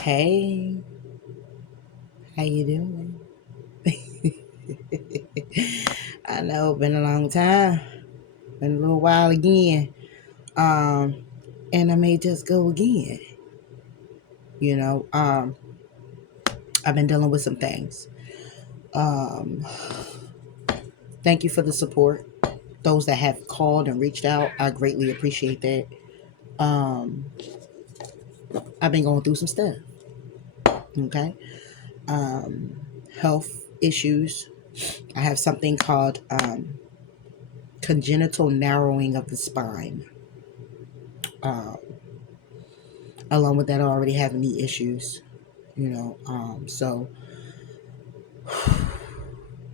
Hey, how you doing? I know, been a long time. Been a little while again. Um, and I may just go again. You know, I've been dealing with some things. Um, Thank you for the support. Those that have called and reached out, I greatly appreciate that. Um, I've been going through some stuff. Okay. Health issues. I have something called congenital narrowing of the spine. Um, Along with that, I already have knee issues, so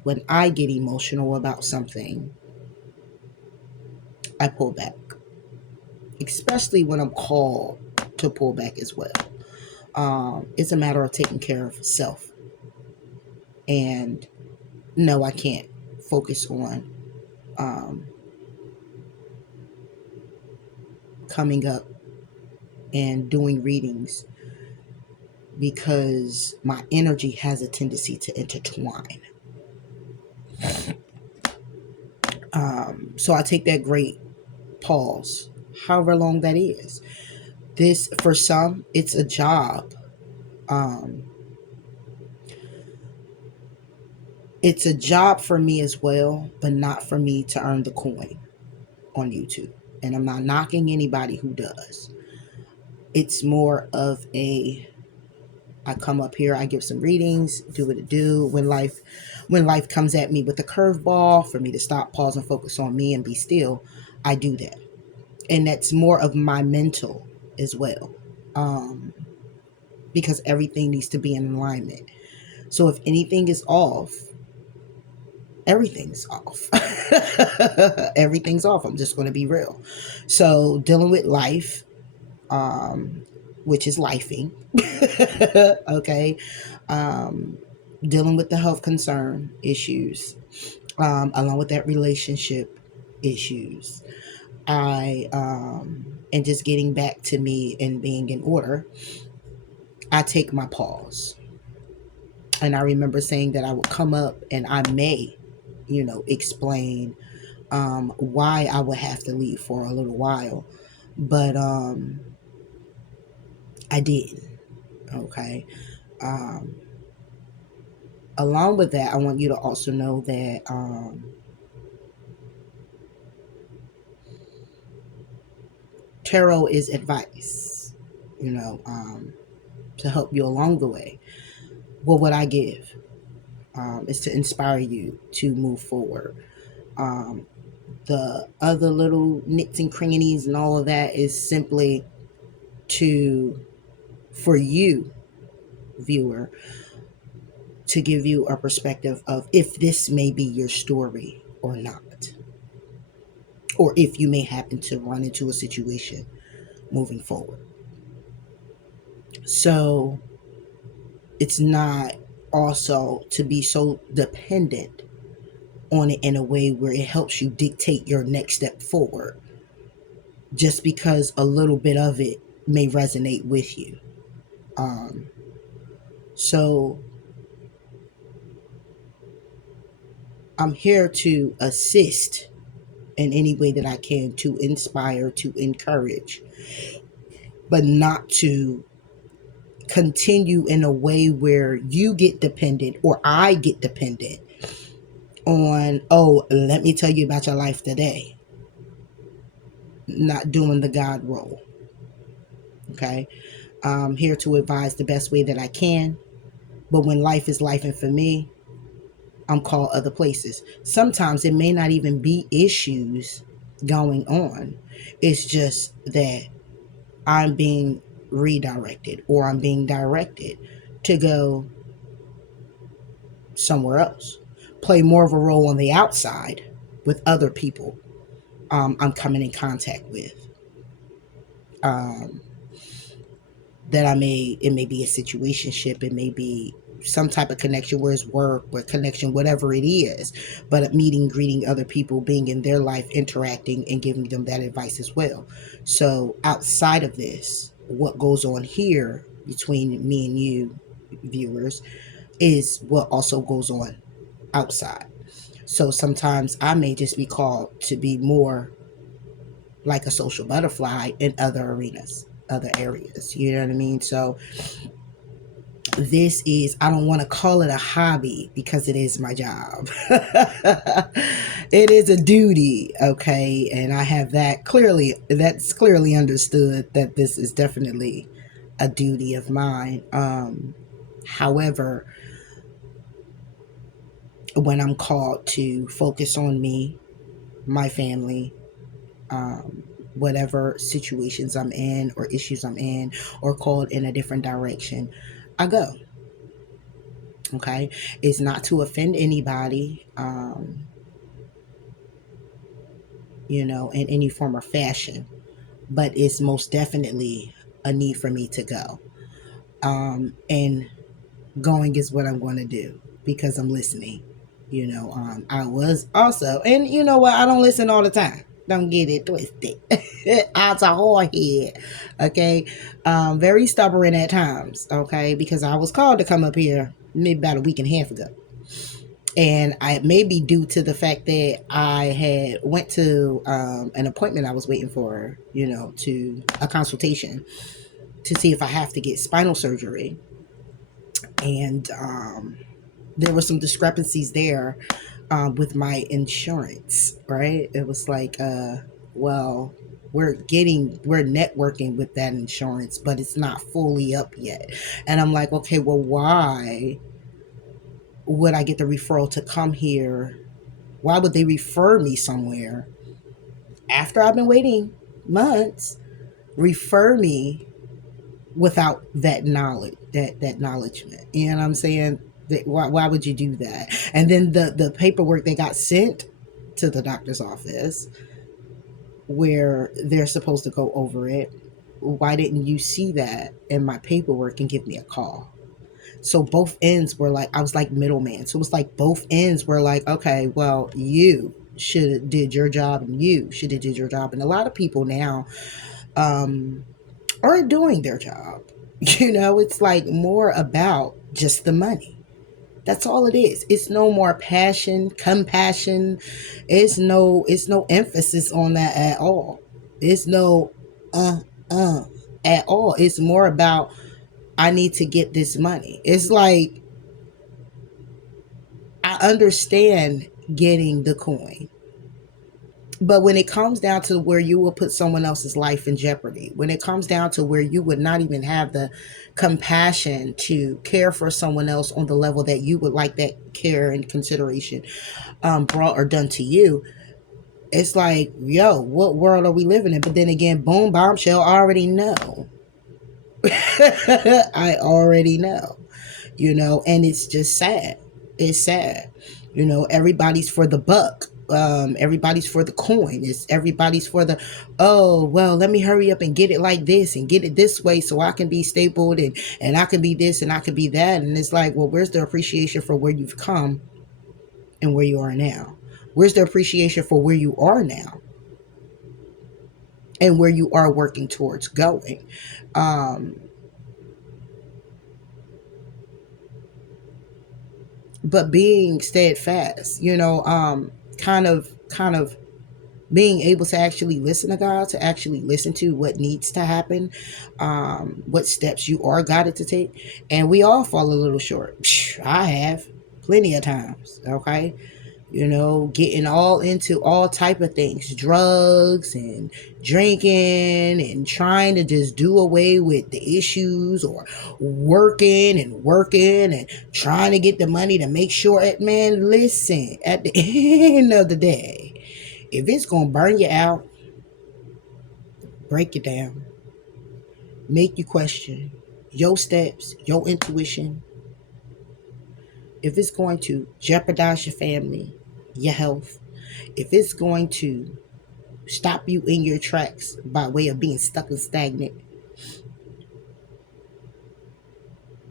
when I get emotional about something, I pull back, especially when I'm called to pull back as well. It's a matter of taking care of self. And no, I can't focus on um, coming up and doing readings because my energy has a tendency to intertwine. So I take that great pause, however long that is. This, for some, it's a job. Um, it's a job for me as well, but not for me to earn the coin on YouTube. And I'm not knocking anybody who does. It's more of I come up here, I give some readings, do what it do. When life comes at me with a curveball, for me to stop, pause, and focus on me and be still, I do that. And that's more of my mental as well. Because everything needs to be in alignment. So if anything is off, everything's off. Everything's off. I'm just going to be real. So dealing with life, which is lifing, okay, dealing with the health concern issues, along with that relationship issues, and just getting back to me and being in order, I take my pause. And I remember saying that I would come up and I may, explain why I would have to leave for a little while. But I didn't. Okay. Um, Along with that, I want you to also know that tarot is advice, to help you along the way. What would I give? Is to inspire you to move forward. Um, the other little nits and crannies and all of that is simply to, for you, viewer, to give you a perspective of if this may be your story or not, or if you may happen to run into a situation moving forward. So it's not also to be so dependent on it in a way where it helps you dictate your next step forward just because a little bit of it may resonate with you. Um, so I'm here to assist in any way that I can, to inspire, to encourage, but not to continue in a way where you get dependent or I get dependent on, oh, let me tell you about your life today. Not doing the God role. Okay. I'm here to advise the best way that I can. But when life is life, and for me, I'm called other places. Sometimes it may not even be issues going on. It's just that I'm being redirected or I'm being directed to go somewhere else, play more of a role on the outside with other people I'm coming in contact with. Um, that it may be a situationship, it may be some type of connection where it's work, where connection, whatever it is, but meeting, greeting other people, being in their life, interacting and giving them that advice as well. So outside of this, what goes on here between me and you viewers is what also goes on outside. So sometimes I may just be called to be more like a social butterfly in other arenas, other areas. You know what I mean? So this is, I don't want to call it a hobby because it is my job. It is a duty, okay? And I have that's clearly understood that this is definitely a duty of mine. However, when I'm called to focus on me, my family, um, whatever situations I'm in or issues I'm in, or called in a different direction, I go. Okay, it's not to offend anybody, in any form or fashion, but it's most definitely a need for me to go. And going is what I'm going to do because I'm listening. I was also, and you know what? I don't listen all the time. Don't get it twisted. I'm a hard head. Okay. Very stubborn at times. Okay. Because I was called to come up here maybe about a week and a half ago. And I may be due to the fact that I had went to an appointment I was waiting for, to a consultation to see if I have to get spinal surgery. And there were some discrepancies there with my insurance, right? It was like, well, we're networking with that insurance, but it's not fully up yet. And I'm like, okay, well, why would I get the referral to come here? Why would they refer me somewhere after I've been waiting months? Refer me without that knowledge, that acknowledgement. You know what I'm saying? Why would you do that? And then the paperwork they got sent to the doctor's office where they're supposed to go over it. Why didn't you see that in my paperwork and give me a call? So both ends were like, I was like middleman. So it was like both ends were like, okay, well, you should have did your job and you should have did your job. And a lot of people now are doing their job. It's like more about just the money. That's all it is. It's no more passion, compassion. It's no emphasis on that at all. It's no uh at all. It's more about, I need to get this money. It's like, I understand getting the coin. But when it comes down to where you will put someone else's life in jeopardy, when it comes down to where you would not even have the compassion to care for someone else on the level that you would like that care and consideration brought or done to you, it's like, yo, what world are we living in? But then again, boom, bombshell, I already know. I already know, and it's just sad. It's sad. Everybody's for the buck. Everybody's for the coin. Everybody's for the, oh, well, let me hurry up and get it like this and get it this way so I can be stapled and I can be this and I can be that. And it's like, well, where's the appreciation for where you've come and where you are now? Where's the appreciation for where you are now and where you are working towards going? But being steadfast, kind of being able to actually listen to God, to actually listen to what needs to happen, what steps you are guided to take. And we all fall a little short. I have plenty of times, okay? Getting all into all type of things, drugs and drinking and trying to just do away with the issues, or working and trying to get the money to make sure it, man, listen, at the end of the day, if it's going to burn you out, break you down, make you question your steps, your intuition, if it's going to jeopardize your family, your health, if it's going to stop you in your tracks by way of being stuck and stagnant,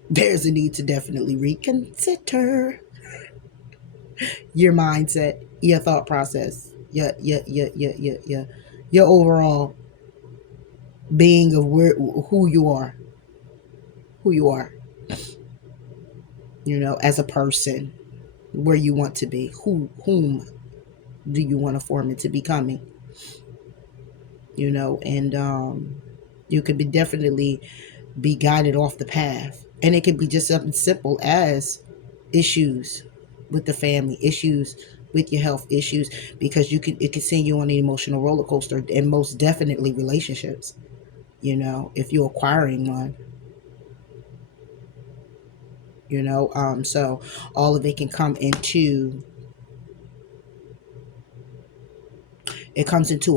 there's a need to definitely reconsider your mindset, your thought process, your overall being of who you are. who you are, as a person, where you want to be, whom do you want to form into becoming, and you could be definitely be guided off the path. And it could be just something simple as issues with the family, issues with your health, issues, because it can send you on an emotional roller coaster, and most definitely relationships, if you're acquiring one, so all of it can come into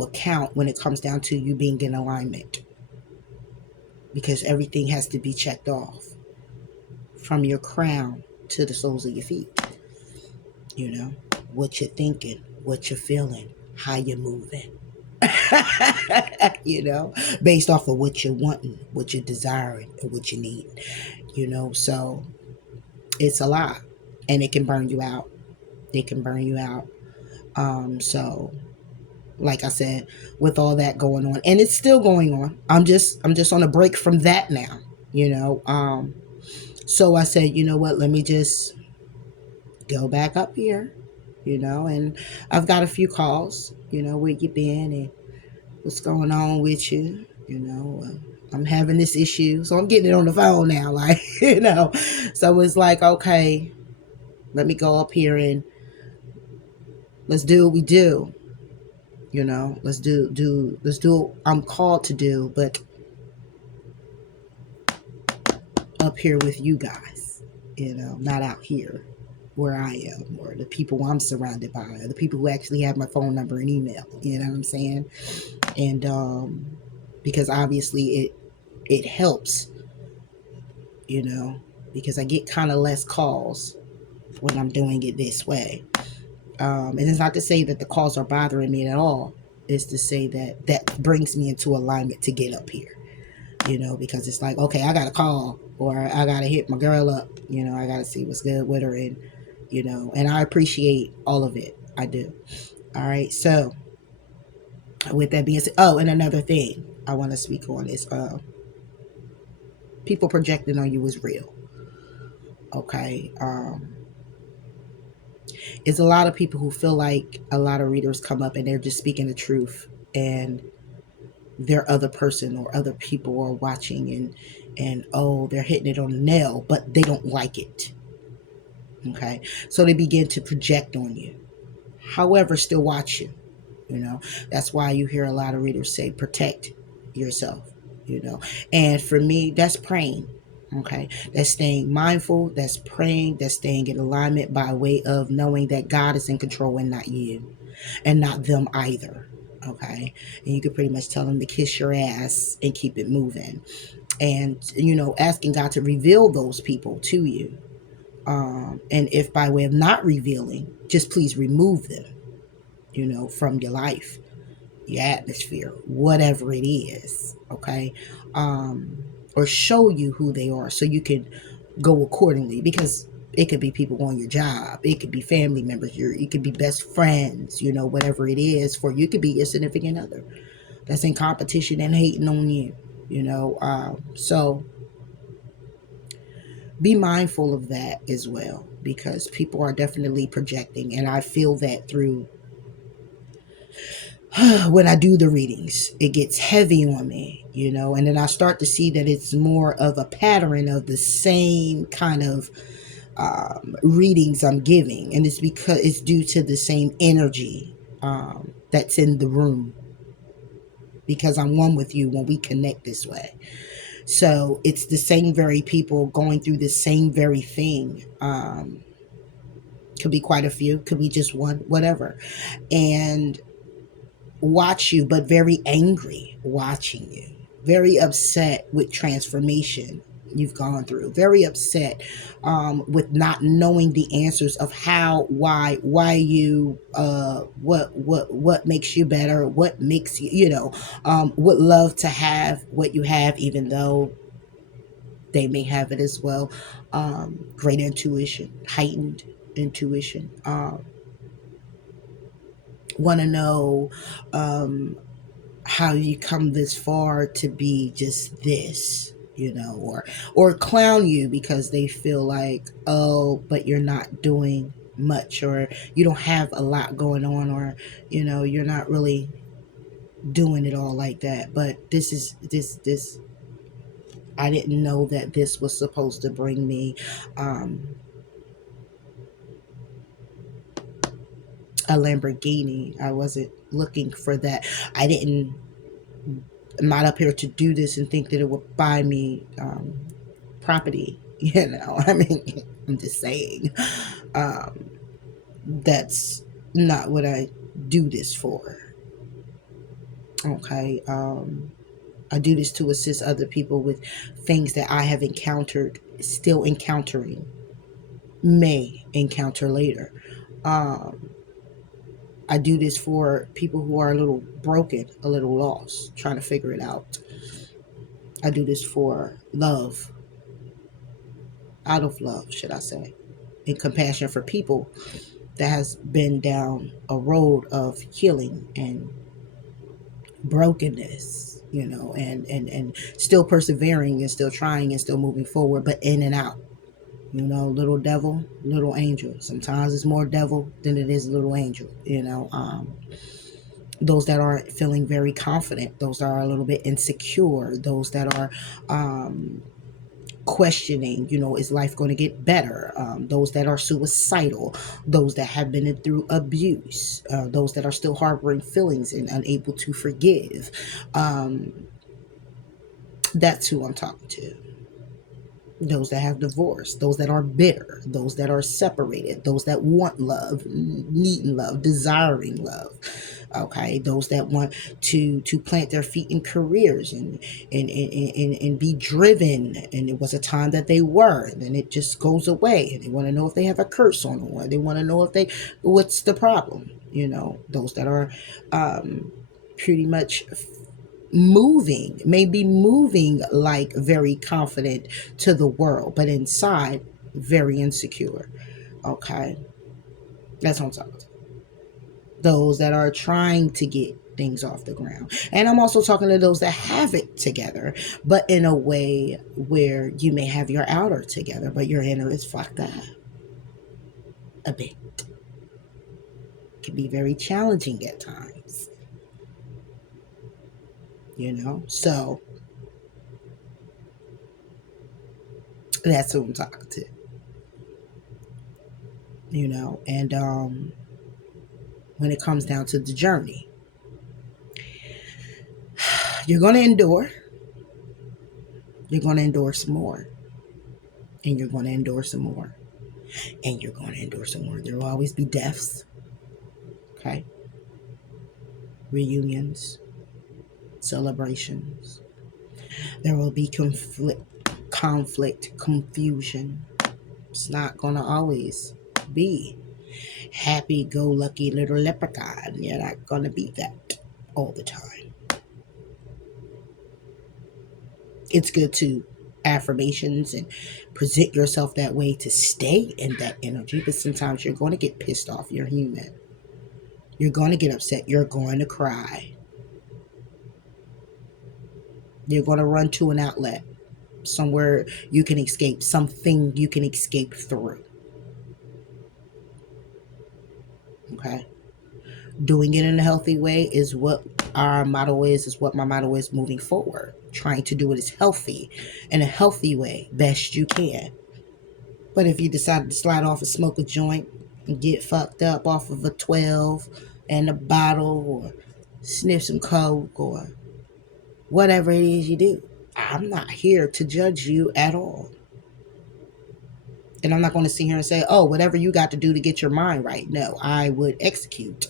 account when it comes down to you being in alignment, because everything has to be checked off from your crown to the soles of your feet. What you're thinking, what you're feeling, how you're moving. Based off of what you're wanting, what you're desiring, and what you need. So it's a lot, and it can burn you out. It can burn you out. So like I said, with all that going on, and it's still going on, I'm just on a break from that now. So I said, you know what, let me just go back up here, and I've got a few calls, where you been and what's going on with you, I'm having this issue, so I'm getting it on the phone now, like, so it's like, okay, let me go up here and let's do what we do, let's do what I'm called to do, but up here with you guys, not out here where I am, or the people I'm surrounded by, or the people who actually have my phone number and email, you know what I'm saying? And because obviously it helps, because I get kind of less calls when I'm doing it this way. And it's not to say that the calls are bothering me at all. It's to say that brings me into alignment to get up here, because it's like, okay, I got to call, or I got to hit my girl up, I got to see what's good with her, and, and I appreciate all of it. I do. All right. So with that being said, oh, and another thing I want to speak on is people projecting on you is real. Okay. It's a lot of people who feel like a lot of readers come up and they're just speaking the truth, and their other person or other people are watching, and oh, they're hitting it on the nail, but they don't like it. Okay. So they begin to project on you. However, still watch you. That's why you hear a lot of readers say protect yourself. And for me, that's praying. Okay. That's staying mindful, that's praying, that's staying in alignment by way of knowing that God is in control and not you, and not them either. Okay. And you can pretty much tell them to kiss your ass and keep it moving. And, asking God to reveal those people to you. And if by way of not revealing, just please remove them, from your life, your atmosphere, whatever it is. Okay. Or show you who they are so you can go accordingly, because it could be people on your job, it could be family members, it could be best friends, whatever it is for you. It could be your significant other that's in competition and hating on you, so be mindful of that as well, because people are definitely projecting, and I feel that through when I do the readings, it gets heavy on me, and then I start to see that it's more of a pattern of the same kind of readings I'm giving, and it's because it's due to the same energy that's in the room, because I'm one with you when we connect this way. So it's the same very people going through the same very thing. Could be quite a few, could be just one, whatever. And watch you, but very angry watching you, very upset with transformation you've gone through, very upset with not knowing the answers of how, why you, what makes you better, what makes you, would love to have what you have, even though they may have it as well. Great intuition, heightened intuition. Want to know how you come this far to be just this, or clown you because they feel like, oh, but you're not doing much, or you don't have a lot going on, or you're not really doing it all like that. But this I didn't know that this was supposed to bring me um a Lamborghini. I wasn't looking for that. I didn't I'm not up here to do this and think that it would buy me property. I mean, I'm just saying, um, that's not what I do this for. Okay. I do this to assist other people with things that I have encountered, still encountering, may encounter later. Um, I do this for people who are a little broken, a little lost, trying to figure it out. I do this for love, out of love, should I say, and compassion for people that has been down a road of healing and brokenness, and still persevering and still trying and still moving forward, but in and out. Little devil, little angel. Sometimes it's more devil than it is little angel. Those that are feeling very confident, those that are a little bit insecure, those that are questioning, is life going to get better? Those that are suicidal, those that have been through abuse, those that are still harboring feelings and unable to forgive. That's who I'm talking to. Those that have divorced, those that are bitter, those that are separated, those that want love, needing love, desiring love. Okay, those that want to plant their feet in careers and be driven. And it was a time that they were, and then it just goes away. And they want to know if they have a curse on them, or they want to know what's the problem. Those that are pretty much maybe moving like very confident to the world, but inside very insecure. Okay, that's what I'm talking about. Those that are trying to get things off the ground. And I'm also talking to those that have it together, but in a way where you may have your outer together, but your inner is fucked up a bit. It can be very challenging at times. So that's who I'm talking to. And when it comes down to the journey, you're going to endure. You're going to endure some more. And you're going to endure some more. And you're going to endure some more. There will always be deaths. Okay? Reunions. Celebrations. There will be conflict, confusion. It's not going to always be happy-go-lucky little leprechaun. You're not going to be that all the time. It's good to affirmations and present yourself that way to stay in that energy, but sometimes you're going to get pissed off. You're human. You're going to get upset. You're going to cry. You're going to run to an outlet, somewhere you can escape, something you can escape through. Okay? Doing it in a healthy way is what our motto is what my motto is moving forward. Trying to do it as healthy, in a healthy way, best you can. But if you decide to slide off and smoke a joint and get fucked up off of a 12 and a bottle, or sniff some coke, or whatever it is you do, I'm not here to judge you at all. And I'm not going to sit here and say, oh, whatever you got to do to get your mind right. No, I would execute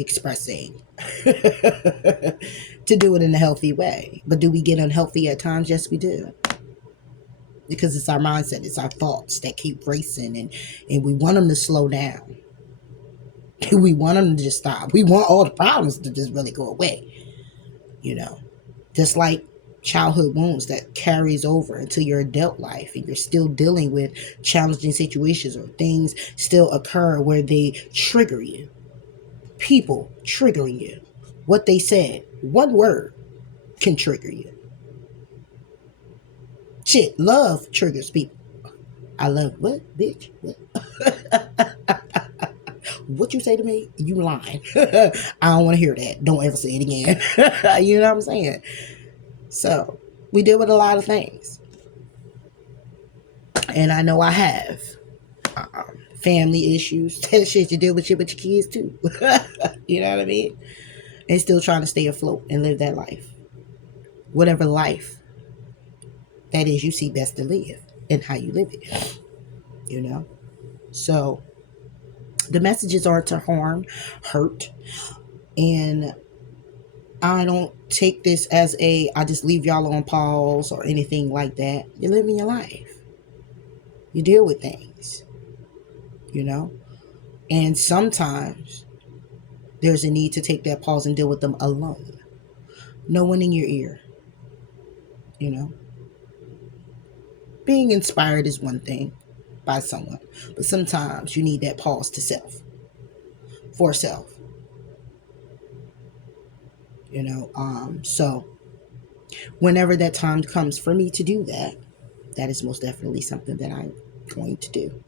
expressing to do it in a healthy way. But do we get unhealthy at times? Yes, we do. Because it's our mindset, it's our thoughts that keep racing, and we want them to slow down. We want them to just stop. We want all the problems to just really go away. Just like childhood wounds that carries over into your adult life, and you're still dealing with challenging situations, or things still occur where they trigger you. People triggering you. What they said, one word can trigger you. Shit, love triggers people. I love what, bitch? What? What you say to me? You lying. I don't want to hear that. Don't ever say it again. You know what I'm saying? So we deal with a lot of things, and I know I have family issues. That shit you deal with shit with your kids too. You know what I mean? And still trying to stay afloat and live that life, whatever life that is you see best to live, and how you live it. You know. So the messages are to harm, hurt, and I don't take this as I just leave y'all on pause or anything like that. You're living your life. You deal with things, you know? And sometimes there's a need to take that pause and deal with them alone. No one in your ear, you know? Being inspired is one thing by someone, but sometimes you need that pause to self, for self, you know? So whenever that time comes for me to do that, that is most definitely something that I'm going to do.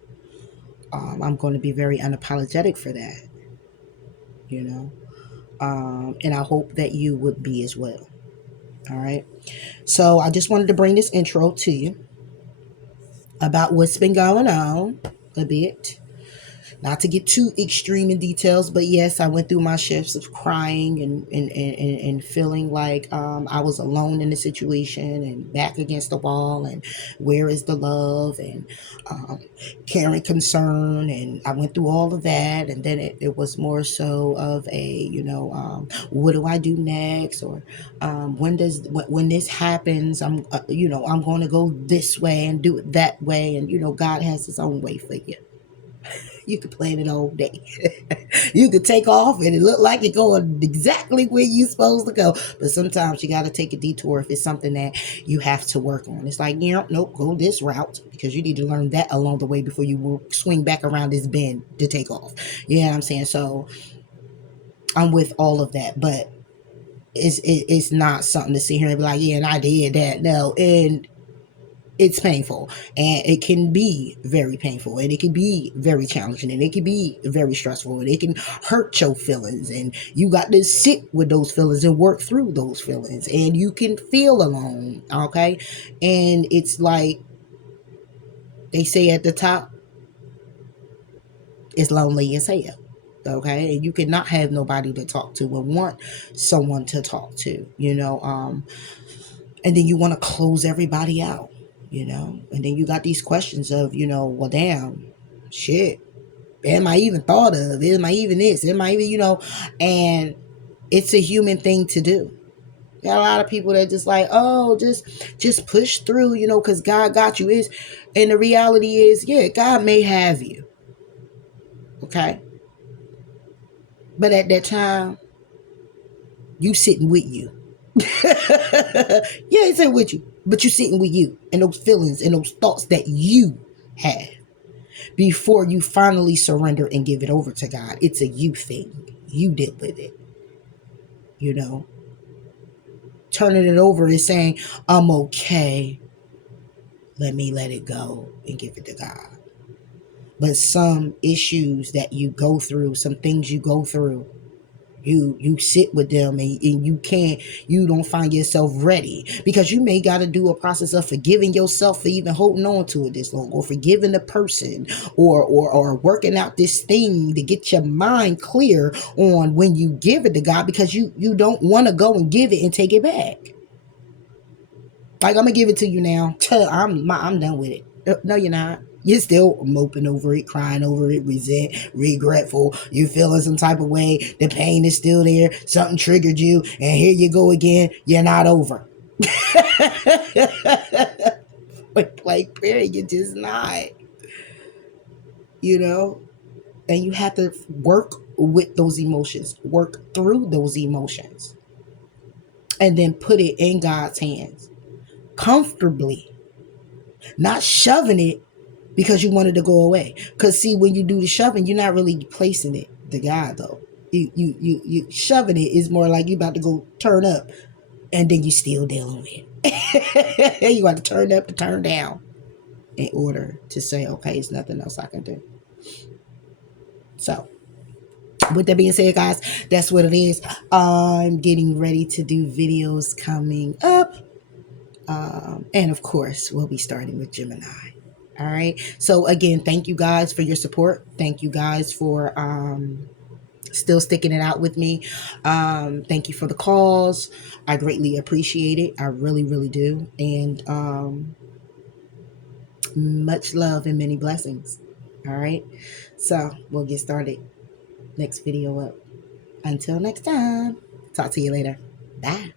I'm going to be very unapologetic for that, you know, and I hope that you would be as well. All right. So I just wanted to bring this intro to you about what's been going on a bit. Not to get too extreme in details, but yes, I went through my shifts of crying and feeling like I was alone in the situation and back against the wall, and where is the love, and um, caring concern, and I went through all of that, and then it was more so of what do I do next, or when this happens, I'm going to go this way and do it that way, and God has His own way for you. You could plan it all day. You could take off and it look like you're going exactly where you're supposed to go. But sometimes you got to take a detour if it's something that you have to work on. It's like, nope, go this route, because you need to learn that along the way before you will swing back around this bend to take off. You know what I'm saying? So I'm with all of that. But it's not something to sit here and be like, yeah, and I did that. No. And it's painful, and it can be very painful, and it can be very challenging, and it can be very stressful, and it can hurt your feelings, and you got to sit with those feelings and work through those feelings, and you can feel alone. Okay. And it's like they say at the top, it's lonely as hell. Okay. And you cannot have nobody to talk to and want someone to talk to, and then you want to close everybody out, and then you got these questions of, well, damn, shit, am I even thought of? Am I even this? Am I even, and it's a human thing to do. Got a lot of people that just like, oh, just push through, because God got you. And the reality is, yeah, God may have you. Okay. But at that time, you sitting with you. Yeah, he's sitting with you, but you're sitting with you and those feelings and those thoughts that you have before you finally surrender and give it over to God. It's a you thing. You deal with it. Turning it over is saying, I'm okay. Let me let it go and give it to God. But some issues that you go through, some things you go through, you sit with them, and you don't find yourself ready, because you may got to do a process of forgiving yourself for even holding on to it this long, or forgiving the person, or working out this thing to get your mind clear on when you give it to God, because you don't want to go and give it and take it back. Like, I'm gonna give it to you now. I'm done with it. No, you're not. You're still moping over it, crying over it, regretful. You're feeling some type of way. The pain is still there. Something triggered you, and here you go again. You're not over. Like, period, you're just not. And you have to work with those emotions, work through those emotions, and then put it in God's hands comfortably, not shoving it because you wanted to go away. Because see, when you do the shoving, you're not really placing it to God, though. You shoving it is more like you about to go turn up, and then you still dealing with it. You got to turn up to turn down in order to say, okay, there's nothing else I can do. So, with that being said, guys, that's what it is. I'm getting ready to do videos coming up. And of course, we'll be starting with Gemini. All right. So, again, thank you guys for your support. Thank you guys for still sticking it out with me. Thank you for the calls. I greatly appreciate it. I really, really do. And much love and many blessings. All right. So we'll get started. Next video up. Until next time. Talk to you later. Bye.